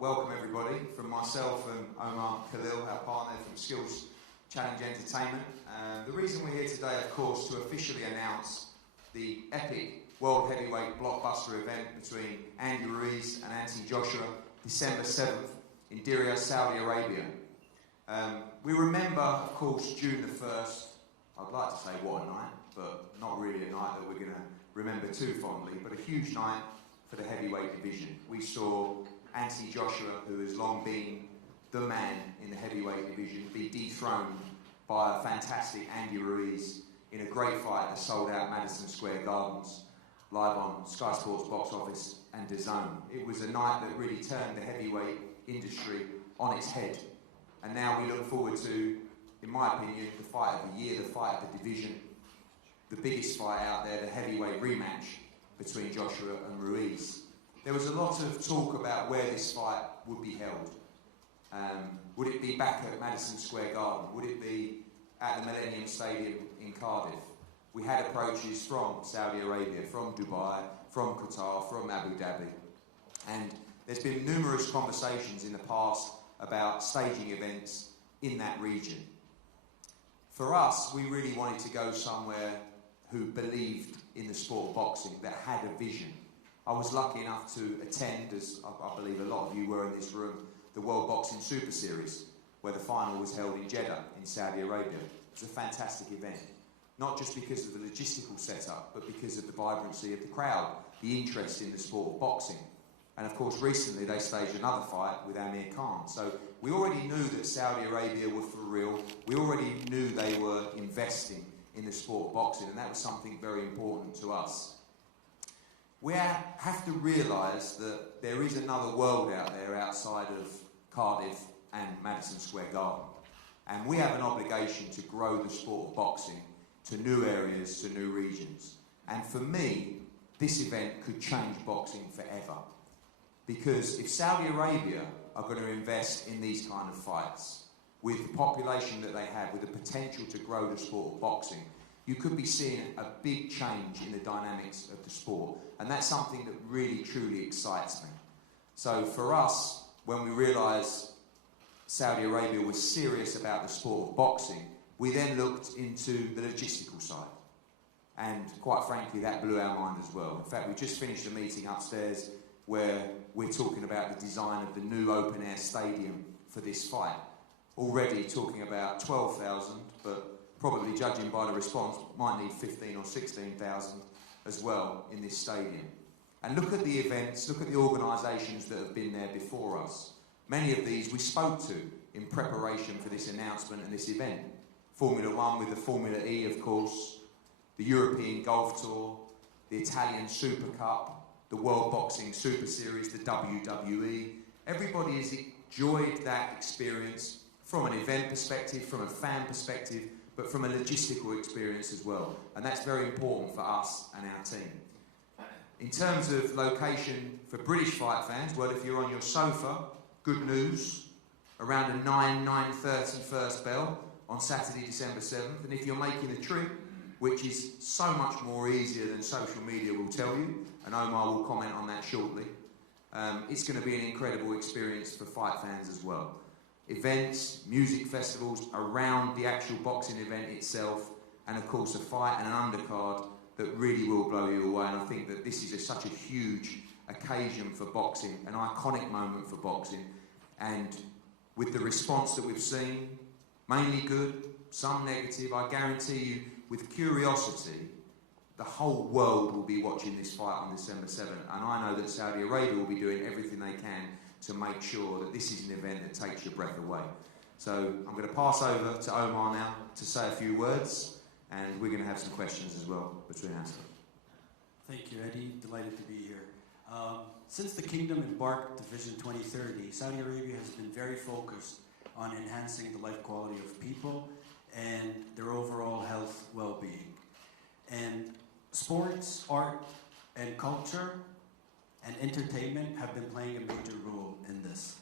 welcome everybody from myself and Omar Khalil, our partner from Skills Challenge Entertainment. The reason we're here today, of course, to officially announce the epic World Heavyweight blockbuster event between Andy Ruiz and Anthony Joshua, December 7th in Diriyah, Saudi Arabia. We remember, of course, June the 1st. I'd like to say what a night, but not really a night that we're going to remember too fondly, but a huge night for the heavyweight division. We saw Anthony Joshua, who has long been the man in the heavyweight division, be dethroned by a fantastic Andy Ruiz in a great fight that sold out Madison Square Gardens, live on Sky Sports Box Office and DAZN. It was a night that really turned the heavyweight industry on its head. And now we look forward to, in my opinion, the fight of the year, the fight of the division, the biggest fight out there, the heavyweight rematch between Joshua and Ruiz. There was a lot of talk about where this fight would be held. Would it be back at Madison Square Garden? Would it be at the Millennium Stadium in Cardiff? We had approaches from Saudi Arabia, from Dubai, from Qatar, from Abu Dhabi. And there's been numerous conversations in the past about staging events in that region. For us, we really wanted to go somewhere who believed in the sport of boxing, that had a vision. I was lucky enough to attend, as I believe a lot of you were in this room, the World Boxing Super Series, where the final was held in Jeddah in Saudi Arabia. It was a fantastic event, not just because of the logistical setup, but because of the vibrancy of the crowd, the interest in the sport of boxing. And of course, recently they staged another fight with Amir Khan. So we already knew that Saudi Arabia were for real. We already knew they were investing in the sport of boxing, and that was something very important to us. We have to realise that there is another world out there outside of Cardiff and Madison Square Garden. And we have an obligation to grow the sport of boxing to new areas, to new regions. And for me, this event could change boxing forever. Because if Saudi Arabia are going to invest in these kind of fights, with the population that they have, with the potential to grow the sport of boxing, you could be seeing a big change in the dynamics of the sport. And that's something that really, truly excites me. So for us, when we realised Saudi Arabia was serious about the sport of boxing, we then looked into the logistical side. And quite frankly, that blew our mind as well. In fact, we just finished a meeting upstairs where we're talking about the design of the new open-air stadium for this fight. Already talking about 12,000, but probably judging by the response, might need 15 or 16,000 as well in this stadium. And look at the events, look at the organisations that have been there before us. Many of these we spoke to in preparation for this announcement and this event. Formula One with the Formula E, of course, the European Golf Tour, the Italian Super Cup, the World Boxing Super Series, the WWE. Everybody has enjoyed that experience from an event perspective, from a fan perspective, but from a logistical experience as well. And that's very important for us and our team. In terms of location for British fight fans, well, if you're on your sofa, good news, around a 9:30 first bell on Saturday, December 7th. And if you're making the trip, which is so much more easier than social media will tell you, and Omar will comment on that shortly, it's going to be an incredible experience for fight fans as well. Events, music festivals around the actual boxing event itself, and of course a fight and an undercard that really will blow you away. And I think that this is such a huge occasion for boxing, an iconic moment for boxing. And with the response that we've seen, mainly good, some negative, I guarantee you, with curiosity, the whole world will be watching this fight on December 7th. And I know that Saudi Arabia will be doing everything they can to make sure that this is an event that takes your breath away. So I'm going to pass over to Omar now to say a few words, and we're going to have some questions as well between us. Thank you, Eddie. Delighted to be here. Since the Kingdom embarked Vision 2030, Saudi Arabia has been very focused on enhancing the life quality of people and their overall health well-being. And sports, art, and culture and entertainment have been playing a major role in this.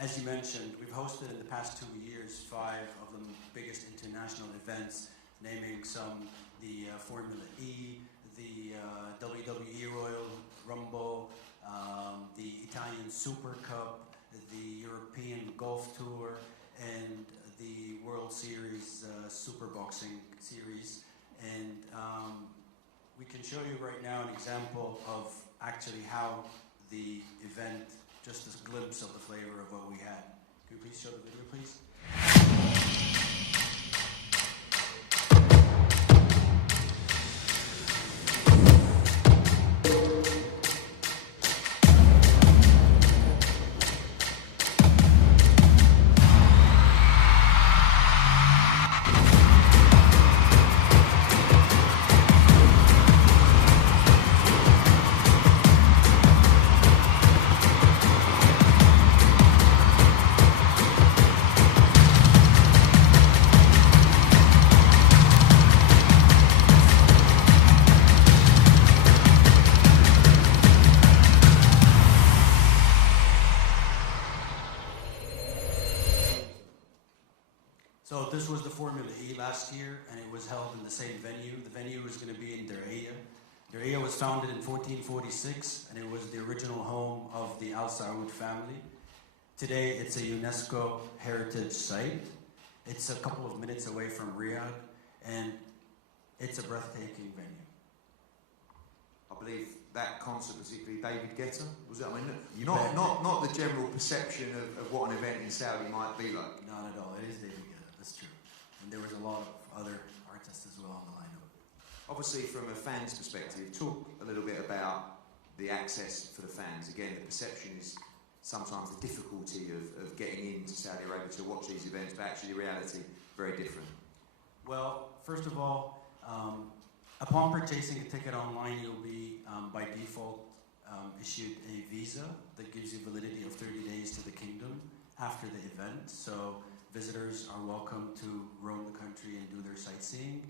As you mentioned, we've hosted in the past 2 years 5 of the biggest international events, naming some the Formula E, the WWE Royal Rumble, the Italian Super Cup, the European Golf Tour, and the World Series Super Boxing Series. And we can show you right now an example of actually how the event, just a glimpse of the flavor of what we had. Can you please show the video, please? So this was the Formula E last year, and it was held in the same venue. The venue was going to be in Diriyah. Diriyah was founded in 1446, and it was the original home of the Al Saud family. Today, it's a UNESCO heritage site. It's a couple of minutes away from Riyadh, and it's a breathtaking venue. I believe that concert, particularly David Guetta, was it? I mean, You not bet. the general perception of what an event in Saudi might be like. Not at all. It is David Guetta. That's true. And there was a lot of other artists as well on the lineup. Obviously, from a fan's perspective, talk a little bit about the access for the fans. Again, the perception is sometimes the difficulty of getting into Saudi Arabia to watch these events, but actually the reality, very different. Well, first of all, upon purchasing a ticket online, you'll be, by default, issued a visa that gives you validity of 30 days to the kingdom after the event. So visitors are welcome to roam the country and do their sightseeing.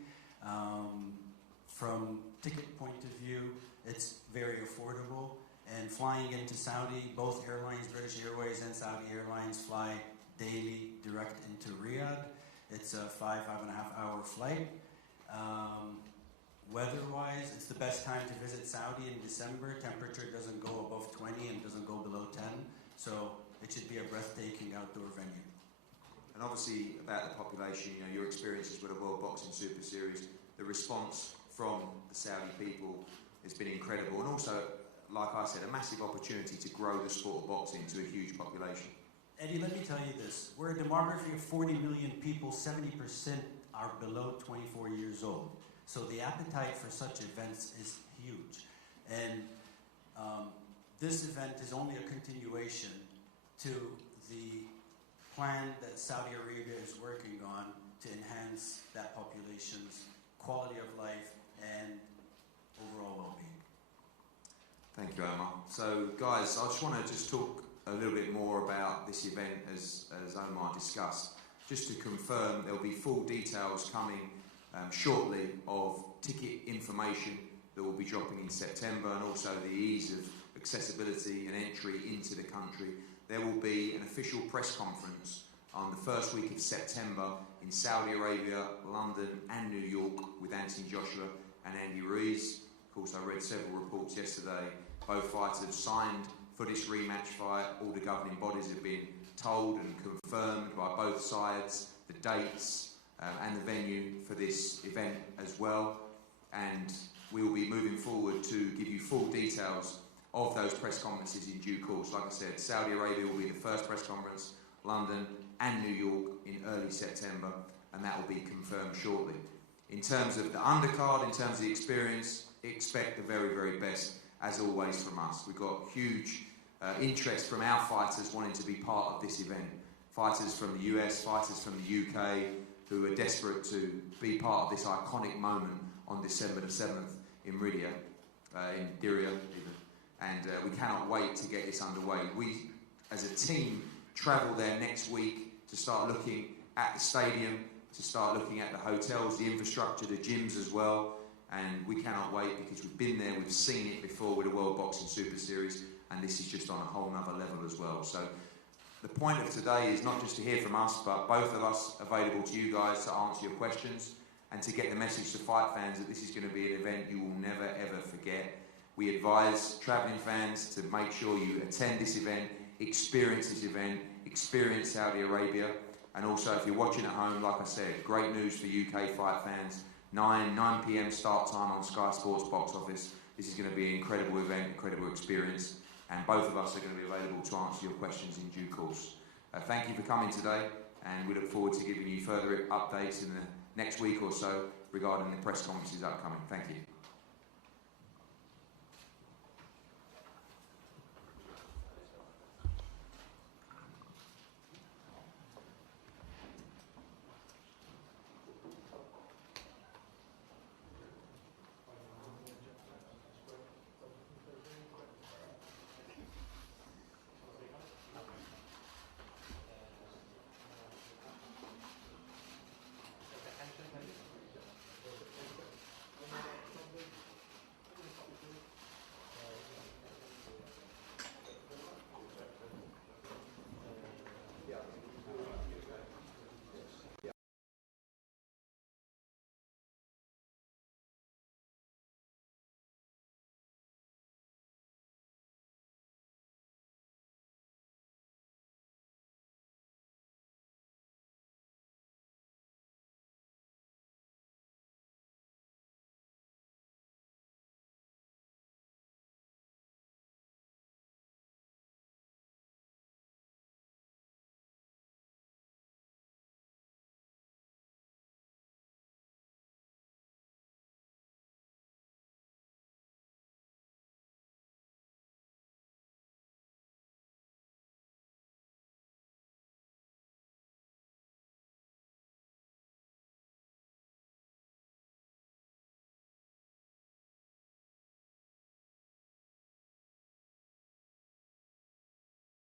From ticket point of view, it's very affordable. And flying into Saudi, both airlines, British Airways and Saudi Airlines, fly daily direct into Riyadh. It's a 5.5 hour flight. Weather-wise, it's the best time to visit Saudi in December. Temperature doesn't go above 20 and doesn't go below 10. So it should be a breathtaking outdoor venue. And obviously, about the population, you know, your experiences with the World Boxing Super Series, the response from the Saudi people has been incredible. And also, like I said, a massive opportunity to grow the sport of boxing to a huge population. Eddie, let me tell you this. We're a demography of 40 million people. 70% are below 24 years old. So the appetite for such events is huge. And this event is only a continuation to the plan that Saudi Arabia is working on to enhance that population's quality of life and overall well-being. Thank you, Omar. So, guys, I just want to talk a little bit more about this event as Omar discussed. Just to confirm, there'll be full details coming shortly of ticket information that will be dropping in September, and also the ease of accessibility and entry into the country. There will be an official press conference on the first week of September in Saudi Arabia, London and New York with Anthony Joshua and Andy Ruiz. Of course, I read several reports yesterday. Both fighters have signed for this rematch fight. All the governing bodies have been told and confirmed by both sides the dates and the venue for this event as well. And we will be moving forward to give you full details of those press conferences in due course. Like I said, Saudi Arabia will be the first press conference, London and New York in early September, and that will be confirmed shortly. In terms of the undercard, in terms of the experience, expect the very, very best, as always, from us. We've got huge interest from our fighters wanting to be part of this event. Fighters from the US, fighters from the UK, who are desperate to be part of this iconic moment on December the 7th in Riyadh, in Diriyah even. And we cannot wait to get this underway. We, as a team, travel there next week to start looking at the stadium, to start looking at the hotels, the infrastructure, the gyms as well. And we cannot wait because we've been there, we've seen it before with the World Boxing Super Series, and this is just on a whole nother level as well. So the point of today is not just to hear from us, but both of us available to you guys to answer your questions and to get the message to fight fans that this is going to be an event you will never ever forget. We advise travelling fans to make sure you attend this event experience this event, experience Saudi Arabia. And also, if you're watching at home, like I said, great news for UK fight fans. 9 p.m. start time on Sky Sports box office. This is going to be an incredible event, incredible experience, and both of us are going to be available to answer your questions in due course. Thank you for coming today, and we look forward to giving you further updates in the next week or so regarding the press conferences upcoming. Thank you.